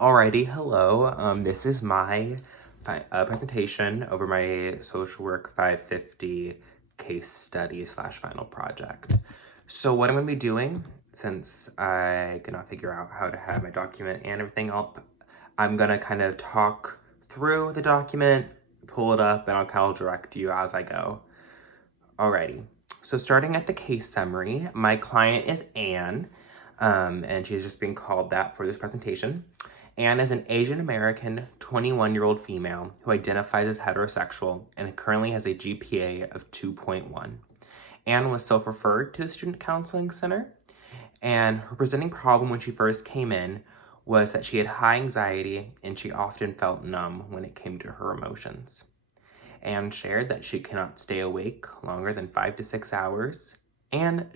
Alrighty, hello. This is my presentation over my social work 550 case study slash final project. So what I'm going to be doing, since I could not figure out how to have my document and everything up, I'm going to kind of talk through the document, pull it up, and I'll kind of direct you as I go. Alrighty, so starting at the case summary, my client is Anne, and she's just being called that for this presentation. Anne is an Asian American 21-year-old female who identifies as heterosexual and currently has a GPA of 2.1. Anne was self-referred to the Student Counseling Center, and her presenting problem when she first came in was that she had high anxiety and she often felt numb when it came to her emotions. Anne shared that she cannot stay awake longer than 5 to 6 hours, and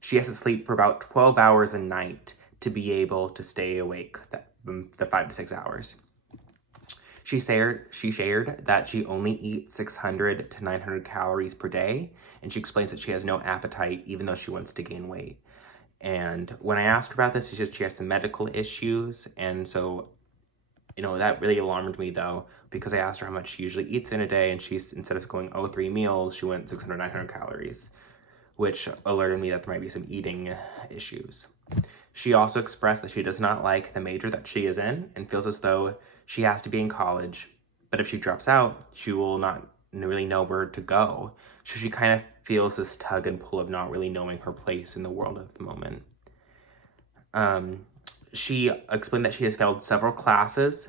she has to sleep for about 12 hours a night to be able to stay awake the 5 to 6 hours. She shared that she only eats 600 to 900 calories per day, and she explains that she has no appetite even though she wants to gain weight. And when I asked her about this, she said she has some medical issues, and so that really alarmed me though, because I asked her how much she usually eats in a day, and she's, instead of going 3 meals, she went 600, 900 calories, which alerted me that there might be some eating issues. She also expressed that she does not like the major that she is in and feels as though she has to be in college, but if she drops out, she will not really know where to go. So she kind of feels this tug and pull of not really knowing her place in the world at the moment. She explained that she has failed several classes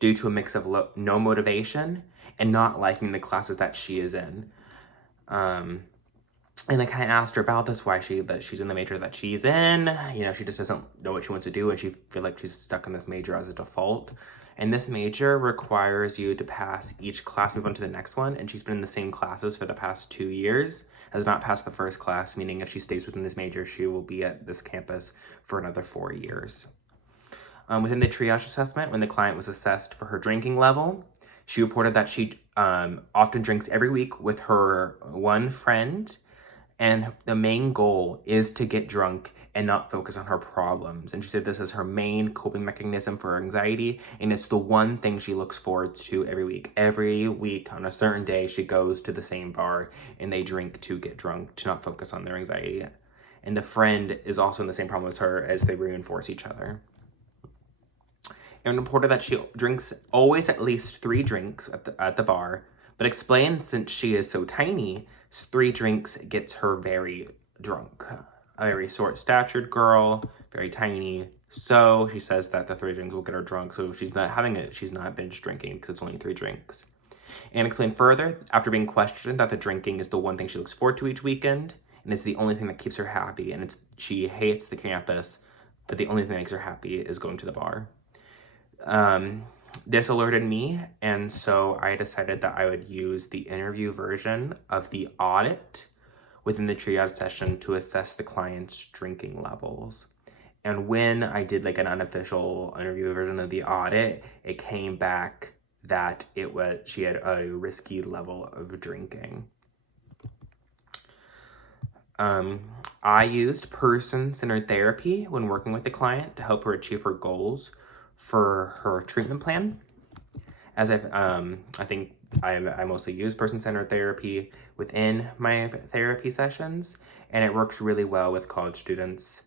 due to a mix of no motivation and not liking the classes that she is in. And I kind of asked her about this, why she's in the major that she's in. She just doesn't know what she wants to do, and she feels like she's stuck in this major as a default. And this major requires you to pass each class, move on to the next one, and she's been in the same classes for the past 2 years, has not passed the first class, meaning if she stays within this major, she will be at this campus for another 4 years. Within the triage assessment, when the client was assessed for her drinking level, she reported that she often drinks every week with her one friend, and the main goal is to get drunk and not focus on her problems. And she said this is her main coping mechanism for her anxiety, and it's the one thing she looks forward to every week. Every week on a certain day, she goes to the same bar and they drink to get drunk, to not focus on their anxiety. And the friend is also in the same problem as her, as they reinforce each other. And reported that she drinks always at least 3 drinks at the bar, but explained since she is so tiny, 3 drinks gets her very drunk. A very short-statured girl, very tiny. So she says that the 3 drinks will get her drunk, so she's not binge drinking because it's only 3 drinks. And explained further, after being questioned, that the drinking is the one thing she looks forward to each weekend, and it's the only thing that keeps her happy, and she hates the campus, but the only thing that makes her happy is going to the bar. This alerted me, and so I decided that I would use the interview version of the audit within the triage session to assess the client's drinking levels. And when I did an unofficial interview version of the audit, it came back that she had a risky level of drinking. I used person-centered therapy when working with the client to help her achieve her goals for her treatment plan. As I think I mostly use person-centered therapy within my therapy sessions, and it works really well with college students,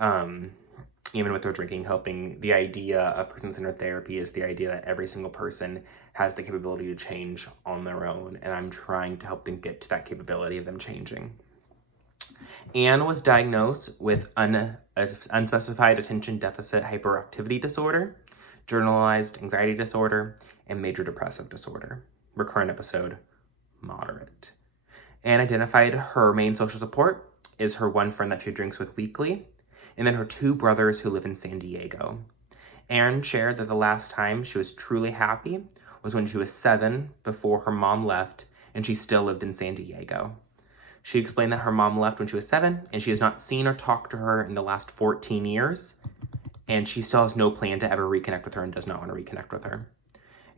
even with their drinking, helping. The idea of person-centered therapy is the idea that every single person has the capability to change on their own, and I'm trying to help them get to that capability of them changing. Anne was diagnosed with unspecified attention deficit hyperactivity disorder, generalized anxiety disorder, and major depressive disorder. Recurrent episode, moderate. Anne identified her main social support is her one friend that she drinks with weekly, and then her 2 brothers who live in San Diego. Anne shared that the last time she was truly happy was when she was 7, before her mom left, and she still lived in San Diego. She explained that her mom left when she was 7, and she has not seen or talked to her in the last 14 years, and she still has no plan to ever reconnect with her and does not want to reconnect with her.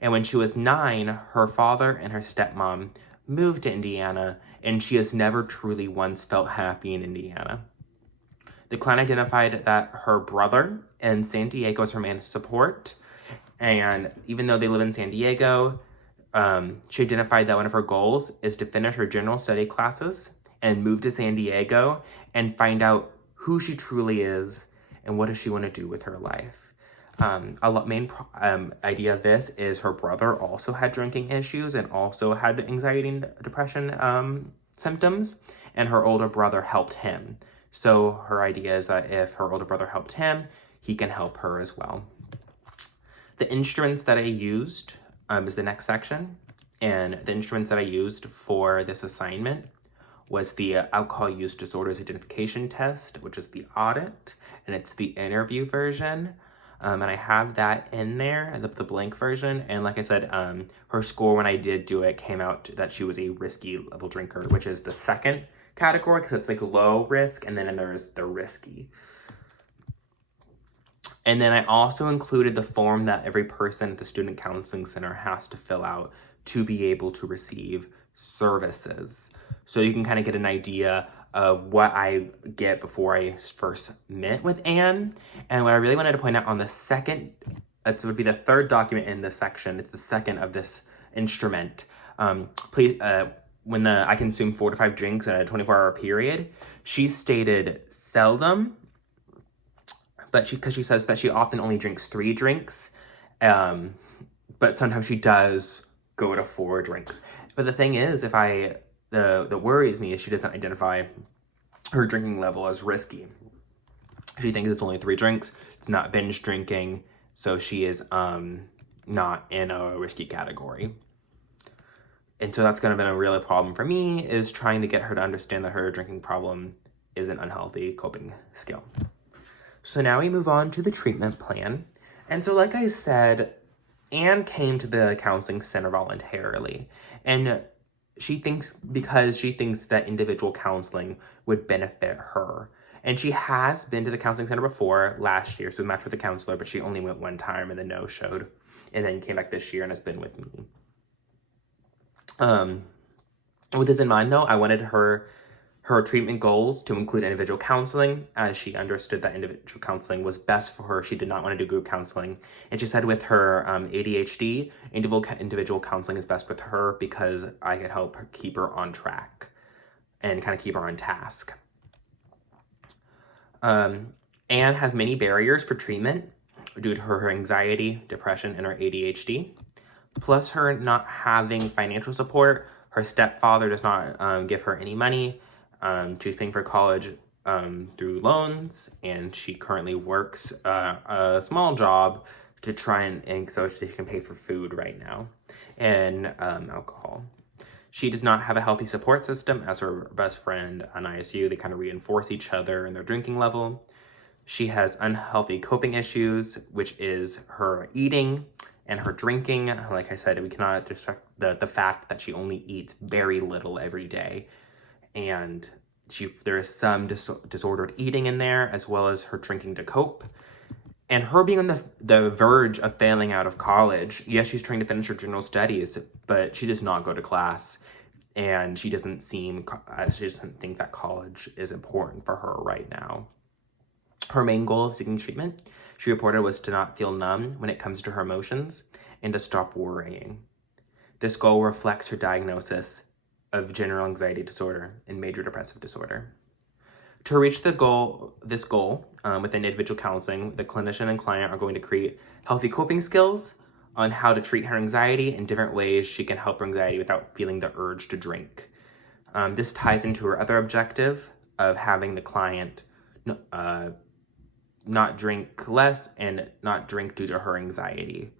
And when she was 9, her father and her stepmom moved to Indiana, and she has never truly once felt happy in Indiana. The client identified that her brother in San Diego is her main support, and even though they live in San Diego, she identified that one of her goals is to finish her general study classes and move to San Diego and find out who she truly is and what does she want to do with her life. Main idea of this is her brother also had drinking issues and also had anxiety and depression symptoms, and her older brother helped him. So her idea is that if her older brother helped him, he can help her as well. The instruments that I used is the next section, and the instruments that I used for this assignment was the Alcohol Use Disorders Identification Test, which is the audit, and it's the interview version. And I have that in there, the blank version. And like I said, her score when I did do it came out that she was a risky level drinker, which is the second category because it's like low risk, and then there's the risky. And then I also included the form that every person at the Student Counseling Center has to fill out to be able to receive services. So you can kind of get an idea of what I get before I first met with Anne. And what I really wanted to point out on the second, it would be the third document in this section, it's the second of this instrument. Please, when I consume 4 to 5 drinks in a 24-hour period, she stated seldom, but because she says that she often only drinks 3 drinks, but sometimes she does go to 4 drinks. But the thing is, that worries me is she doesn't identify her drinking level as risky. She thinks it's only 3 drinks. It's not binge drinking, so she is not in a risky category. And so that's going to be a real problem for me, is trying to get her to understand that her drinking problem is an unhealthy coping skill. So now we move on to the treatment plan. And so like I said, Anne came to the counseling center voluntarily, and because she thinks that individual counseling would benefit her. And she has been to the counseling center before last year, so we matched with the counselor, but she only went one time and then no-showed, and then came back this year and has been with me. With this in mind, though, I wanted her treatment goals to include individual counseling, as she understood that individual counseling was best for her. She did not want to do group counseling. And she said with her ADHD, individual counseling is best with her because I could help her keep her on track and kind of keep her on task. Anne has many barriers for treatment due to her anxiety, depression, and her ADHD. Plus her not having financial support. Her stepfather does not give her any money. She's paying for college through loans, and she currently works a small job to try and so she can pay for food right now and alcohol. She does not have a healthy support system as her best friend on ISU. They kind of reinforce each other in their drinking level. She has unhealthy coping issues, which is her eating and her drinking. Like I said, we cannot distract the fact that she only eats very little every day. And there is some disordered eating in there, as well as her drinking to cope. And her being on the verge of failing out of college. Yes, she's trying to finish her general studies, but she does not go to class. And she doesn't think that college is important for her right now. Her main goal of seeking treatment, she reported, was to not feel numb when it comes to her emotions and to stop worrying. This goal reflects her diagnosis of general anxiety disorder and major depressive disorder. To reach this goal, within individual counseling, the clinician and client are going to create healthy coping skills on how to treat her anxiety and different ways she can help her anxiety without feeling the urge to drink. This ties into her other objective of having the client not drink less and not drink due to her anxiety.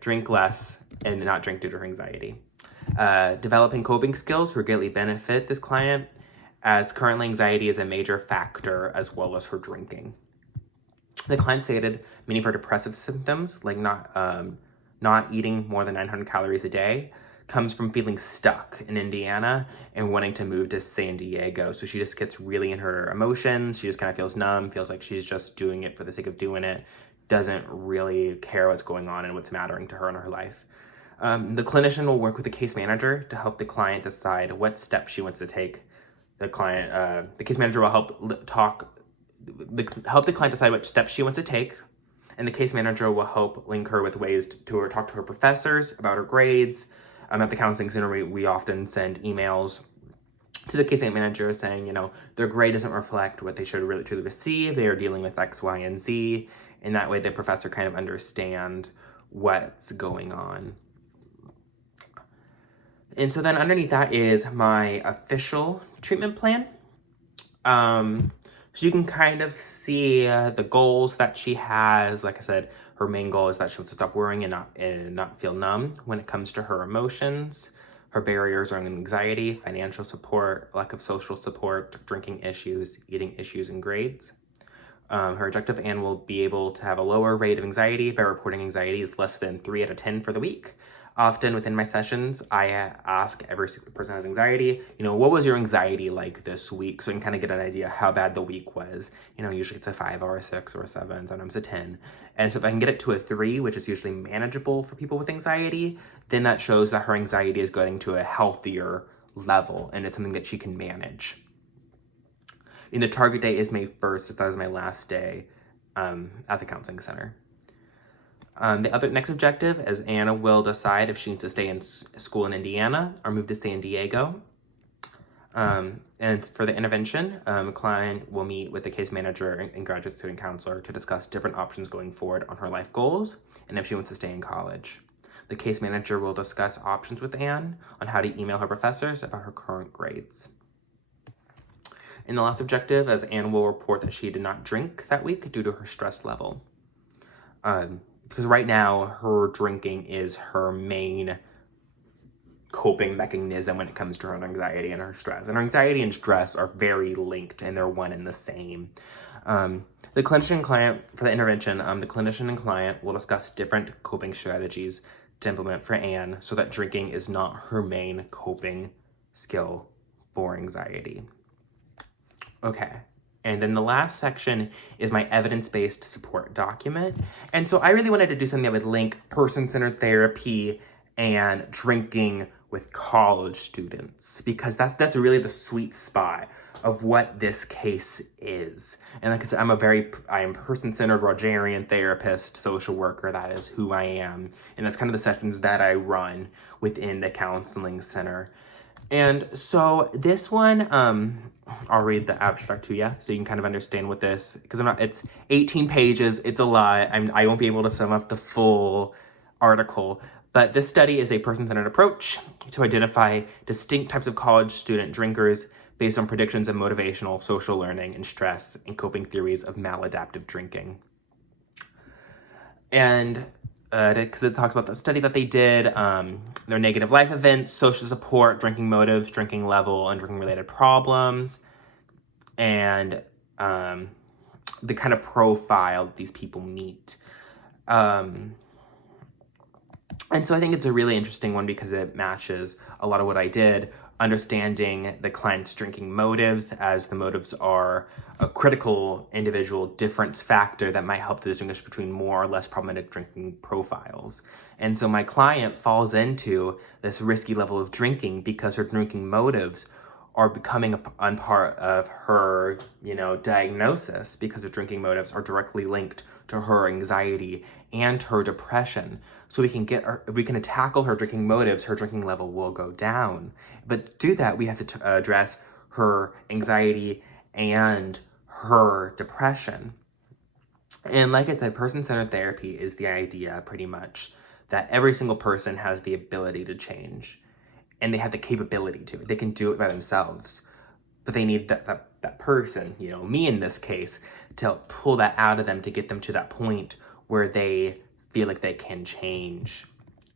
Drink less and not drink due to her anxiety. Developing coping skills will greatly benefit this client, as currently anxiety is a major factor as well as her drinking. The client stated many of her depressive symptoms, like not eating more than 900 calories a day, comes from feeling stuck in Indiana and wanting to move to San Diego. So she just gets really in her emotions. She just kind of feels numb, feels like she's just doing it for the sake of doing it, doesn't really care what's going on and what's mattering to her in her life. The clinician will work with the case manager to help the client decide what steps she wants to take the case manager will help help the client decide what steps she wants to take, and the case manager will help link her with ways to talk to her professors about her grades. At the counseling center, we often send emails to the case manager saying, their grade doesn't reflect what they should really truly receive. They are dealing with X, Y, and Z. And that way the professor kind of understand what's going on. And so then underneath that is my official treatment plan. So you can kind of see the goals that she has. Like I said, her main goal is that she wants to stop worrying and not feel numb when it comes to her emotions. Her barriers are anxiety, financial support, lack of social support, drinking issues, eating issues, and grades. Her objective, Anne will be able to have a lower rate of anxiety by reporting anxiety is less than 3 out of 10 for the week. Often within my sessions, I ask every person who has anxiety, what was your anxiety like this week? So I can kind of get an idea how bad the week was. Usually it's a 5 or a 6 or a 7, sometimes a 10. And so if I can get it to a 3, which is usually manageable for people with anxiety, then that shows that her anxiety is going to a healthier level and it's something that she can manage. And the target date is May 1st, that is my last day at the counseling center. The next objective is Anna will decide if she needs to stay in school in Indiana or move to San Diego. And for the intervention, a client will meet with the case manager and graduate student counselor to discuss different options going forward on her life goals and if she wants to stay in college. The case manager will discuss options with Anne on how to email her professors about her current grades. And the last objective is Anne will report that she did not drink that week due to her stress level. Because right now, her drinking is her main coping mechanism when it comes to her anxiety and her stress. And her anxiety and stress are very linked, and they're one and the same. The clinician and client, for the intervention, the clinician and client will discuss different coping strategies to implement for Anne so that drinking is not her main coping skill for anxiety. Okay. And then the last section is my evidence-based support document. And so I really wanted to do something that would link person-centered therapy and drinking with college students, because that's really the sweet spot of what this case is. And like I said, I am person-centered Rogerian therapist, social worker. That is who I am. And that's kind of the sessions that I run within the counseling center. And so this one, I'll read the abstract to you so you can kind of understand what this, because it's 18 pages, it's a lot. I won't be able to sum up the full article, but this study is a person-centered approach to identify distinct types of college student drinkers based on predictions of motivational, social learning, and stress, and coping theories of maladaptive drinking. And because it talks about the study that they did, their negative life events, social support, drinking motives, drinking level, and drinking-related problems, and the kind of profile that these people meet. And so I think it's a really interesting one because it matches a lot of what I did, understanding the client's drinking motives, as the motives are a critical individual difference factor that might help to distinguish between more or less problematic drinking profiles. And so my client falls into this risky level of drinking because her drinking motives are becoming a part of her, diagnosis, because her drinking motives are directly linked to her anxiety and her depression. So if we can tackle her drinking motives, her drinking level will go down. But to do that, we have to address her anxiety and her depression. And like I said, person-centered therapy is the idea, pretty much, that every single person has the ability to change. And they have the capability to. They can do it by themselves. But they need that person, me in this case, to help pull that out of them to get them to that point where they feel like they can change.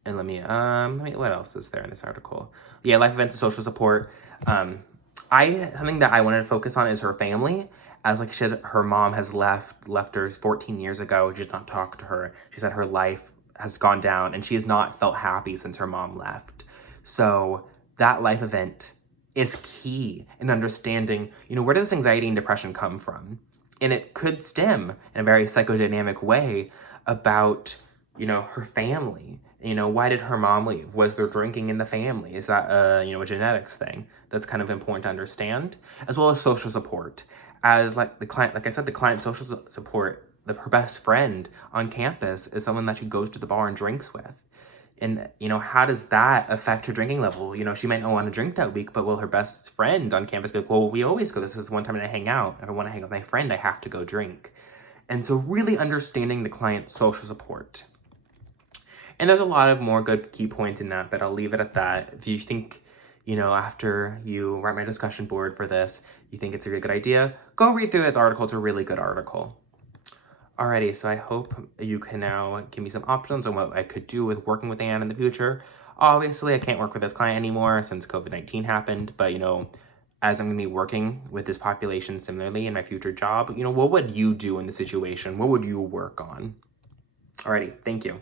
And let me what else is there in this article? Yeah, life events and social support. Something that I wanted to focus on is her family. As like she said, her mom has left her 14 years ago. She did not talk to her. She said her life has gone down and she has not felt happy since her mom left. So that life event is key in understanding, where does anxiety and depression come from? And it could stem in a very psychodynamic way about, her family You know, why did her mom leave? Was there drinking in the family? Is that a genetics thing? That's kind of important to understand, as well as social support. As like the client, like I said, the client social support, her best friend on campus is someone that she goes to the bar and drinks with. And, how does that affect her drinking level? She might not want to drink that week, but will her best friend on campus be like, well, we always go. This is one time I hang out. If I want to hang out with my friend, I have to go drink. And so really understanding the client's social support. And there's a lot of more good key points in that, but I'll leave it at that. If you think, after you write my discussion board for this, you think it's a really good idea, go read through its article. It's a really good article. Alrighty, so I hope you can now give me some options on what I could do with working with Anne in the future. Obviously, I can't work with this client anymore since COVID-19 happened, but, as I'm going to be working with this population similarly in my future job, what would you do in the situation? What would you work on? Alrighty, thank you.